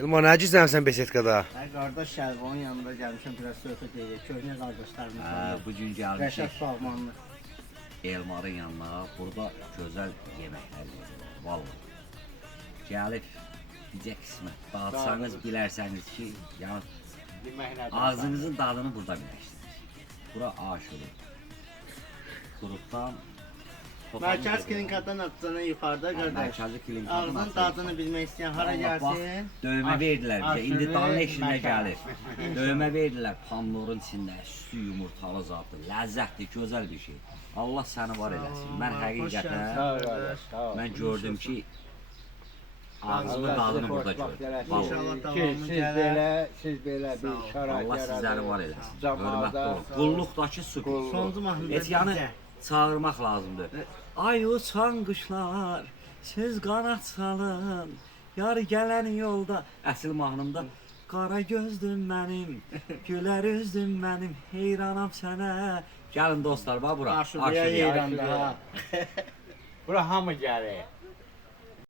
Elma necəsən sən besetkada? Qardaş Şərvanın yanında gəlmişəm, biraz söhbət edək. Köhnə qardaşlarımız var. Bugün Rəşad gəlmişik Bağmanlı. Elmarın yanına. Burada gözəl yeməklər yedik. Vallahi. Gəlib bizə qismət. Dağıtsanız bilərsəniz ki, yəni ağzınızın dadını burada bilərsiniz. Bura aşırı. Qurutdan Mərkəz klinikadan atacağına yuxarıda qardaş. Mərkəzi klinikadan Ağzın dadını bilmək istəyən hara gəlsin? Dövmə verdilər bizə. İndi aşırı dalın eşində mərkəz. gəlir. Dövmə verdilər pomidorun içində, sütü, yumurtalı zatı. Ləzzətli, gözəl bir şey. Allah səni var eləsin. Mən həqiqətən mən gördüm ki, ağzımın dadını burada gördüm. Vallahi. İnşallah Ki, davamı siz gələr. belə, siz belə bir şərait Allah sizləri yaradın. var eləsin. Camaata Hörmətli olun. Qulluqdakı sübut. Sonuncu mahnıda Et yanı bizə. çağırmaq lazımdır. Ay uçan quşlar, siz qanat salın. Yar gələn yolda, əsl mahnımda qara gözdün mənim, gülər üzdün mənim, heyranam sənə. Gəlin dostlar, bax bura. Aşuraya yeyranda ha. Bura hamı gəlir.